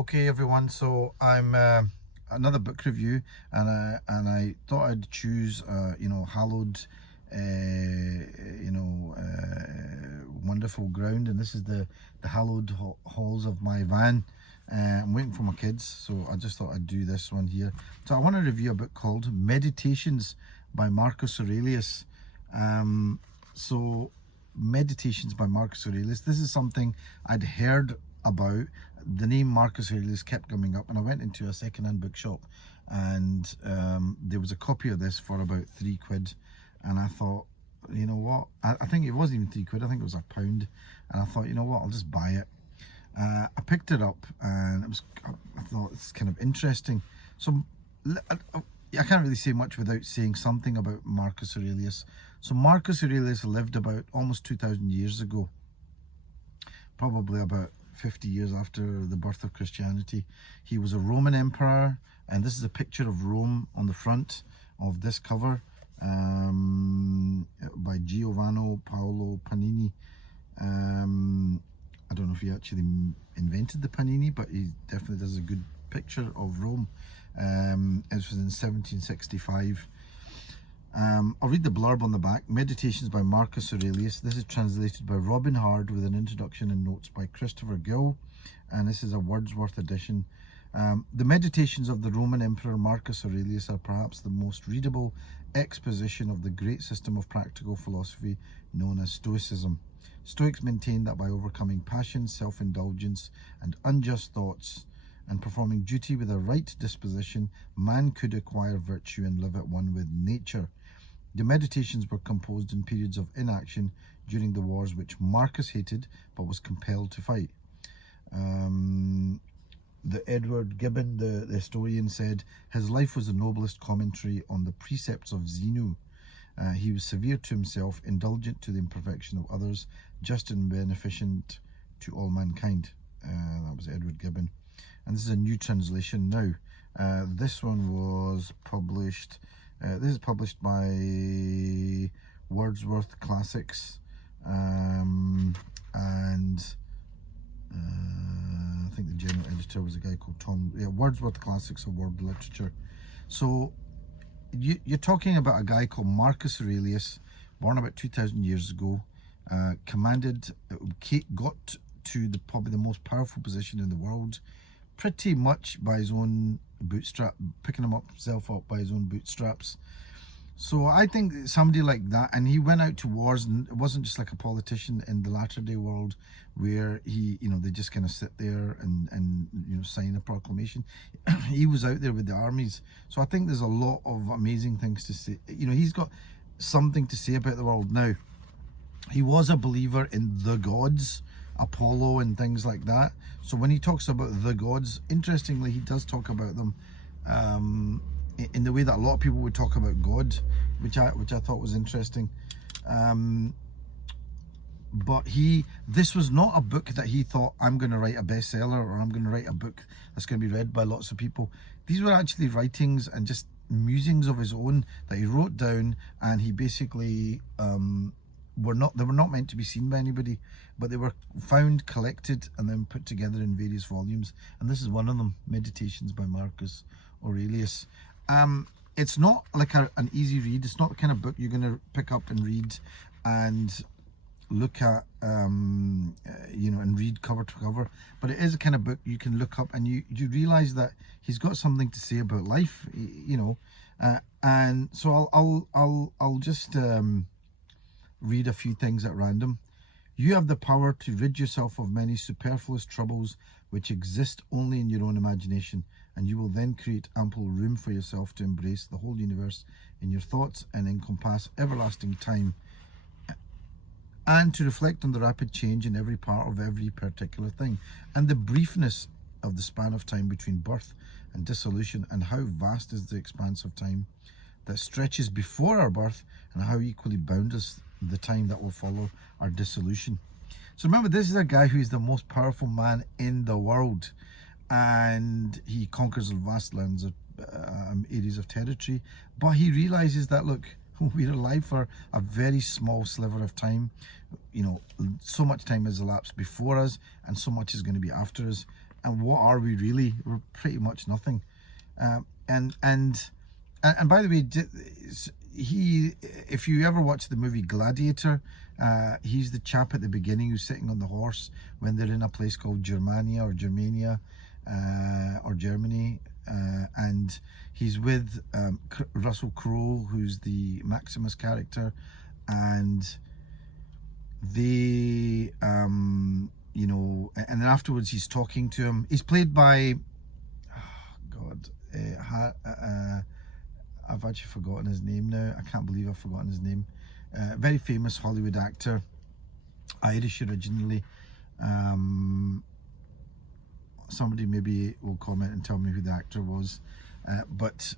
Okay, everyone. So I'm another book review, and I thought I'd choose hallowed, wonderful ground, and this is the hallowed halls of my van. I'm waiting for my kids, so I just thought I'd do this one here. So I want to review a book called Meditations by Marcus Aurelius. So Meditations by Marcus Aurelius. This is something I'd heard about. The name Marcus Aurelius kept coming up, and I went into a second-hand bookshop, and there was a copy of this for about £3, and I thought, you know what, I think it wasn't even £3, I think it was £1, and I thought, you know what, I'll just buy it. I picked it up, and I thought it's kind of interesting. So I can't really say much without saying something about Marcus Aurelius. So Marcus Aurelius lived about almost 2,000 years ago, probably about 50 years after the birth of Christianity. He was a Roman emperor, and this is a picture of Rome on the front of this cover by Giovanni Paolo Panini. I don't know if he actually invented the Panini, but he definitely does a good picture of Rome. It was in 1765. I'll read the blurb on the back. Meditations by Marcus Aurelius. This is translated by Robin Hard with an introduction and notes by Christopher Gill, and this is a Wordsworth edition. The Meditations of the Roman Emperor Marcus Aurelius are perhaps the most readable exposition of the great system of practical philosophy known as Stoicism. Stoics maintain that by overcoming passion, self-indulgence, and unjust thoughts, and performing duty with a right disposition, man could acquire virtue and live at one with nature. The Meditations were composed in periods of inaction during the wars which Marcus hated but was compelled to fight. The Edward Gibbon, the historian, said his life was the noblest commentary on the precepts of Zeno. He was severe to himself, indulgent to the imperfection of others, just and beneficent to all mankind. That was Edward Gibbon. And this is a new translation now. This one was published, this is published by Wordsworth Classics, and I think the general editor was a guy called Tom. Yeah, Wordsworth Classics of World Literature. So you're talking about a guy called Marcus Aurelius, born about 2,000 years ago, got to probably the most powerful position in the world, pretty much by his own bootstrap, picking himself up by his own bootstraps. So I think somebody like that, and he went out to wars, and it wasn't just like a politician in the latter day world where they just kind of sit there and sign a proclamation. He was out there with the armies. So I think there's a lot of amazing things to say. He's got something to say about the world. Now, he was a believer in the gods, Apollo and things like that. So when he talks about the gods, interestingly, he does talk about them in the way that a lot of people would talk about God, which I thought was interesting. But this was not a book that he thought, I'm going to write a bestseller, or I'm going to write a book that's going to be read by lots of people. These were actually writings and just musings of his own that he wrote down, and he basically they were not meant to be seen by anybody, but they were found, collected, and then put together in various volumes. And this is one of them, Meditations by Marcus Aurelius. It's not like an easy read. It's not the kind of book you're going to pick up and read and look at, and read cover to cover. But it is a kind of book you can look up, and you realize that he's got something to say about life, and so I'll just read a few things at random. You have the power to rid yourself of many superfluous troubles which exist only in your own imagination, and you will then create ample room for yourself to embrace the whole universe in your thoughts and encompass everlasting time, and to reflect on the rapid change in every part of every particular thing, and the briefness of the span of time between birth and dissolution, and how vast is the expanse of time that stretches before our birth, and how equally boundless the time that will follow our dissolution. So remember, this is a guy who is the most powerful man in the world, and he conquers vast lands of areas of territory, but he realizes that, look, we're alive for a very small sliver of time. So much time has elapsed before us, and so much is going to be after us. And what are we really? We're pretty much nothing. And by the way, he, if you ever watch the movie Gladiator, he's the chap at the beginning who's sitting on the horse when they're in a place called Germania or Germania, or Germany, and he's with Russell Crowe, who's the Maximus character, and they, you know, and then afterwards he's talking to him. He's played by, oh God, I've actually forgotten his name now. I can't believe I've forgotten his name. Very famous Hollywood actor, Irish originally. Somebody maybe will comment and tell me who the actor was. But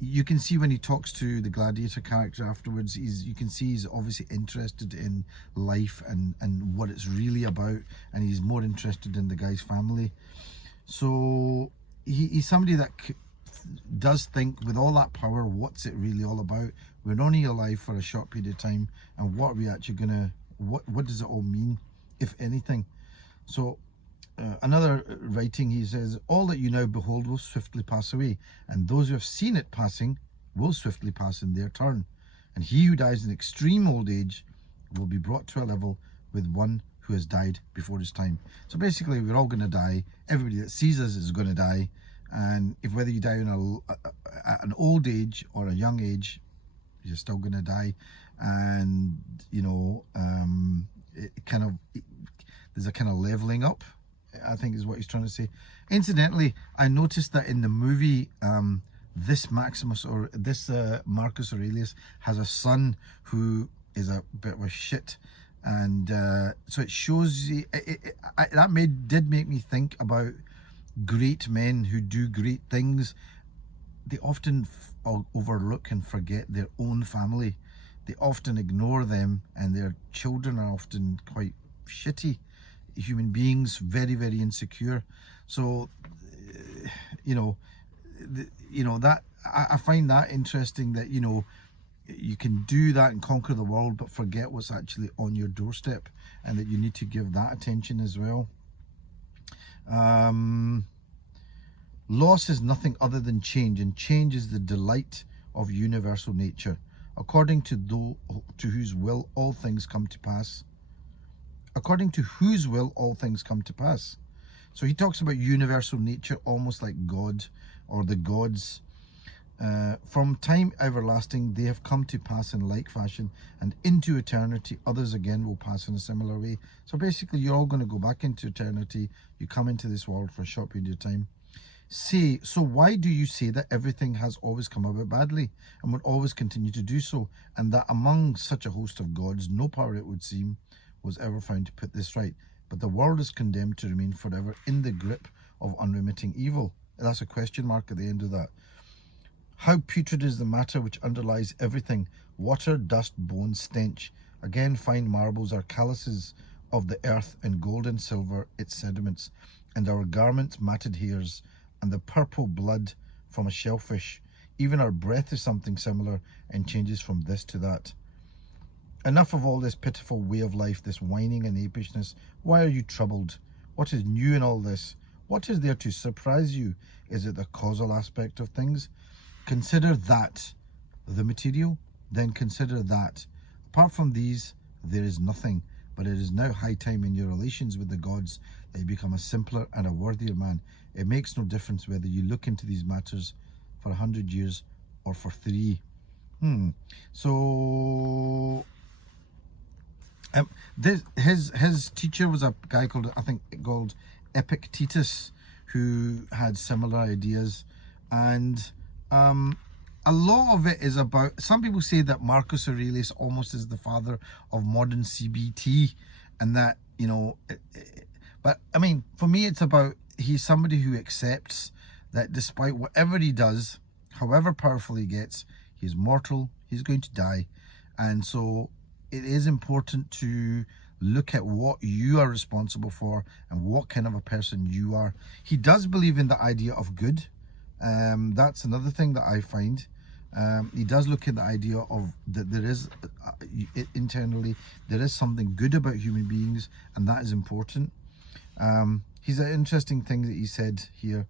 you can see when he talks to the Gladiator character afterwards, you can see he's obviously interested in life and what it's really about, and he's more interested in the guy's family. So he's somebody that does think, with all that power, what's it really all about? We're only alive for a short period of time, and what are we actually gonna, what does it all mean, if anything? So another writing, he says, all that you now behold will swiftly pass away, and those who have seen it passing will swiftly pass in their turn, and he who dies in extreme old age will be brought to a level with one who has died before his time. So basically, we're all going to die. Everybody that sees us is going to die. And if whether you die in at an old age or a young age, you're still going to die. And you know, there's a kind of leveling up, I think is what he's trying to say. Incidentally, I noticed that in the movie, this Maximus, or this Marcus Aurelius, has a son who is a bit of a shit. And so it shows you, did make me think about great men who do great things. They often overlook and forget their own family. They often ignore them, and their children are often quite shitty human beings, very, very insecure. So you know, that I find that interesting, that you know, you can do that and conquer the world, but forget what's actually on your doorstep, and that you need to give that attention as well. Loss is nothing other than change, and change is the delight of universal nature, according to whose will all things come to pass. According to whose will all things come to pass. So he talks about universal nature, almost like God or the gods. From time everlasting they have come to pass in like fashion, and into eternity others again will pass in a similar way. So basically, you're all going to go back into eternity. You come into this world for a short period of time. So why do you say that everything has always come about badly and would always continue to do so, and that among such a host of gods no power, it would seem, was ever found to put this right, but the world is condemned to remain forever in the grip of unremitting evil? That's a question mark at the end of that. How putrid is the matter which underlies everything, water, dust, bone, stench. Again, fine marbles are calluses of the earth, and gold and silver its sediments, and our garments matted hairs, and the purple blood from a shellfish. Even our breath is something similar, and changes from this to that. Enough of all this pitiful way of life, this whining and apishness. Why are you troubled? What is new in all this? What is there to surprise you? Is it the causal aspect of things? Consider that the material, then consider that. Apart from these, there is nothing, but it is now high time in your relations with the gods that you become a simpler and a worthier man. It makes no difference whether you look into these matters for 100 years or for 3. So his teacher was a guy called, I think, called Epictetus, who had similar ideas. And a lot of it is about, some people say that Marcus Aurelius almost is the father of modern CBT, and that, you know, but I mean, for me, it's about, he's somebody who accepts that despite whatever he does, however powerful he gets, he's mortal, he's going to die. And so it is important to look at what you are responsible for and what kind of a person you are. He does believe in the idea of good. That's another thing that I find. He does look at the idea of that there is internally, there is something good about human beings, and that is important. He's an interesting thing that he said here.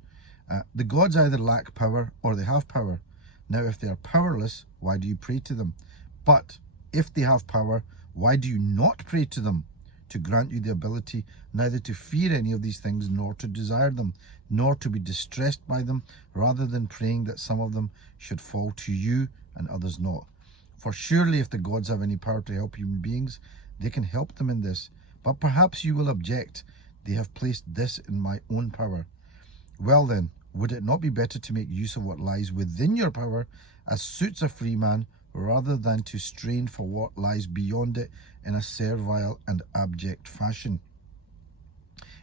The gods either lack power or they have power. Now, if they are powerless, why do you pray to them? But if they have power, why do you not pray to them? To grant you the ability neither to fear any of these things, nor to desire them, nor to be distressed by them, rather than praying that some of them should fall to you and others not. For surely if the gods have any power to help human beings, they can help them in this. But perhaps you will object, they have placed this in my own power. Well then, would it not be better to make use of what lies within your power, as suits a free man, rather than to strain for what lies beyond it in a servile and abject fashion?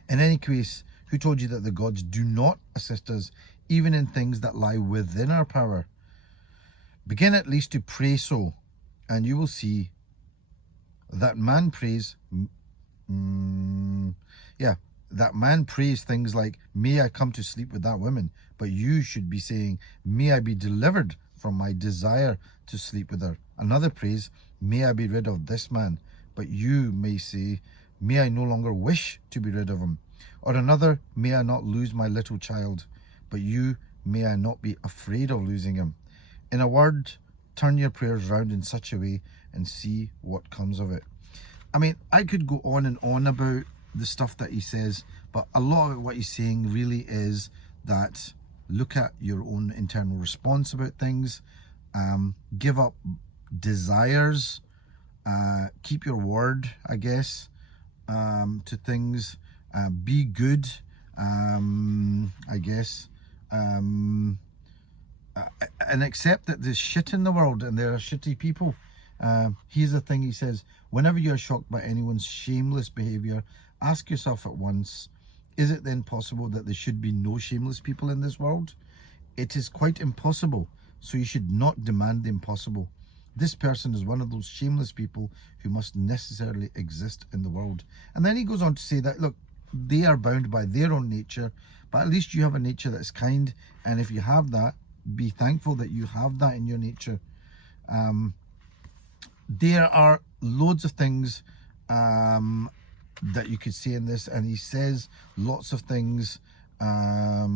In any case, who told you that the gods do not assist us, even in things that lie within our power? Begin at least to pray so, and you will see that man prays, that man prays things like, may I come to sleep with that woman, but you should be saying, may I be delivered from my desire to sleep with her. Another prays, may I be rid of this man, but you may say, may I no longer wish to be rid of him. Or another, may I not lose my little child, but you, may I not be afraid of losing him. In a word, turn your prayers round in such a way and see what comes of it. I mean, I could go on and on about the stuff that he says, but a lot of what he's saying really is that look at your own internal response about things, give up desires, keep your word, I guess, to things, be good, I guess, and accept that there's shit in the world and there are shitty people. Here's the thing he says: whenever you are shocked by anyone's shameless behavior, ask yourself at once, is it then possible that there should be no shameless people in this world? It is quite impossible, so you should not demand the impossible. This person is one of those shameless people who must necessarily exist in the world. And then he goes on to say that, look, they are bound by their own nature, but at least you have a nature that is kind, and if you have that, be thankful that you have that in your nature. There are loads of things that you could say in this, and he says lots of things. I've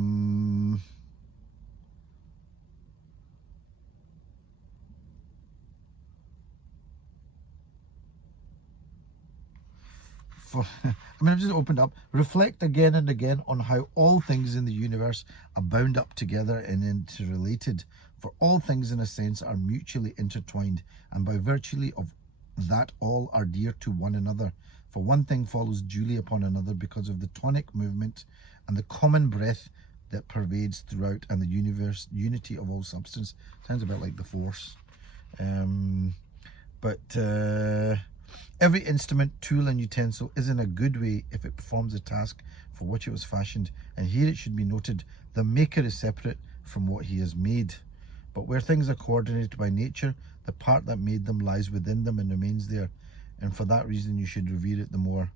just opened up. Reflect again and again on how all things in the universe are bound up together and interrelated. For all things, in a sense, are mutually intertwined, and by virtue of that, all are dear to one another. For one thing follows duly upon another because of the tonic movement and the common breath that pervades throughout, and the universe, unity of all substance. Sounds a bit like the Force. Every instrument, tool and utensil is in a good way if it performs the task for which it was fashioned. And here it should be noted, the maker is separate from what he has made. But where things are coordinated by nature, the part that made them lies within them and remains there. And for that reason you should revere it the more.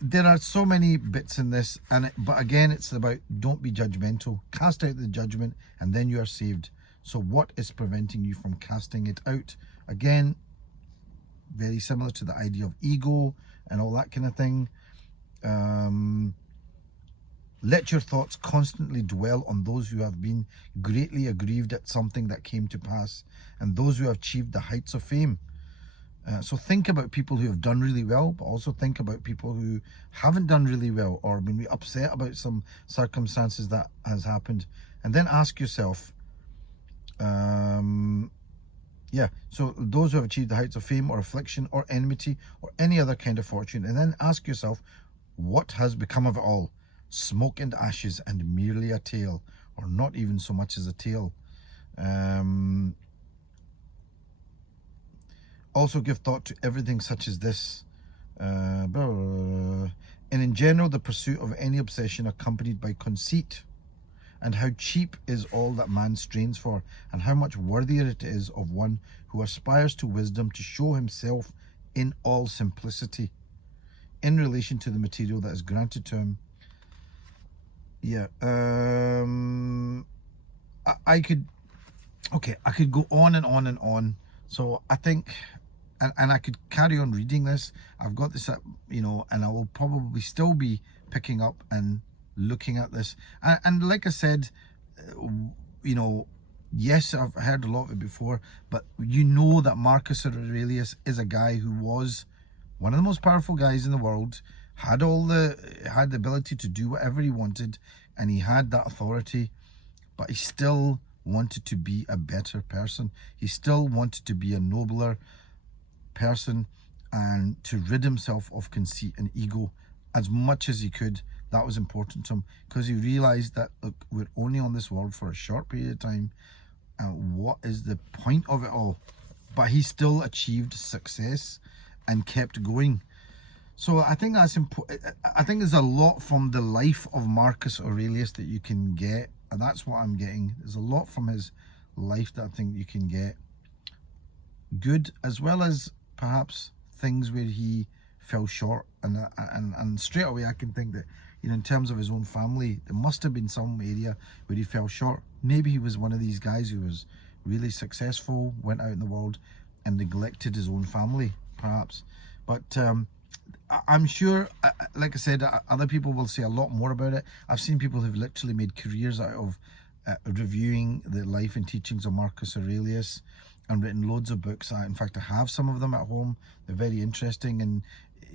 There are so many bits in this, but again, it's about don't be judgmental. Cast out the judgment and then you are saved. So what is preventing you from casting it out? Again, very similar to the idea of ego and all that kind of thing. Let your thoughts constantly dwell on those who have been greatly aggrieved at something that came to pass, and those who have achieved the heights of fame. So think about people who have done really well, but also think about people who haven't done really well or been really upset about some circumstances that has happened. And then ask yourself, so those who have achieved the heights of fame or affliction or enmity or any other kind of fortune. And then ask yourself, what has become of it all? Smoke and ashes and merely a tale, or not even so much as a tale. Also give thought to everything such as this. And in general, the pursuit of any obsession accompanied by conceit, and how cheap is all that man strains for, and how much worthier it is of one who aspires to wisdom to show himself in all simplicity in relation to the material that is granted to him. I could Okay, I could go on and on and on. So I think, and I could carry on reading this. I've got this up, and I will probably still be picking up and looking at this. And like I said, you know, yes, I've heard a lot of it before, but that Marcus Aurelius is a guy who was one of the most powerful guys in the world, had the ability to do whatever he wanted, and he had that authority, but he still wanted to be a better person. He still wanted to be a nobler person and to rid himself of conceit and ego as much as he could. That was important to him because he realized that, look, we're only on this world for a short period of time, and what is the point of it all? But he still achieved success and kept going. So I think that's important. I think there's a lot from the life of Marcus Aurelius that you can get, and that's what I'm getting. There's a lot from his life that I think you can get. Good, as well as perhaps things where he fell short. And straight away I can think that, in terms of his own family, there must have been some area where he fell short. Maybe he was one of these guys who was really successful, went out in the world and neglected his own family, perhaps. But I'm sure, like I said, other people will say a lot more about it. I've seen people who've literally made careers out of reviewing the life and teachings of Marcus Aurelius and written loads of books. In fact, I have some of them at home. They're very interesting, and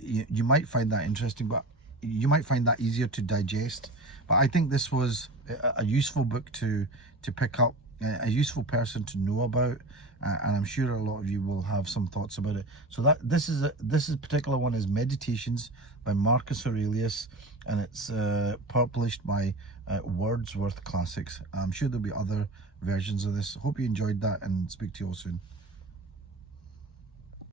you might find that interesting, but you might find that easier to digest. But I think this was a useful book to pick up, a useful person to know about, and I'm sure a lot of you will have some thoughts about it. So this particular one is Meditations by Marcus Aurelius, and it's published by Wordsworth Classics. I'm sure there'll be other versions of this. Hope you enjoyed that, and speak to you all soon.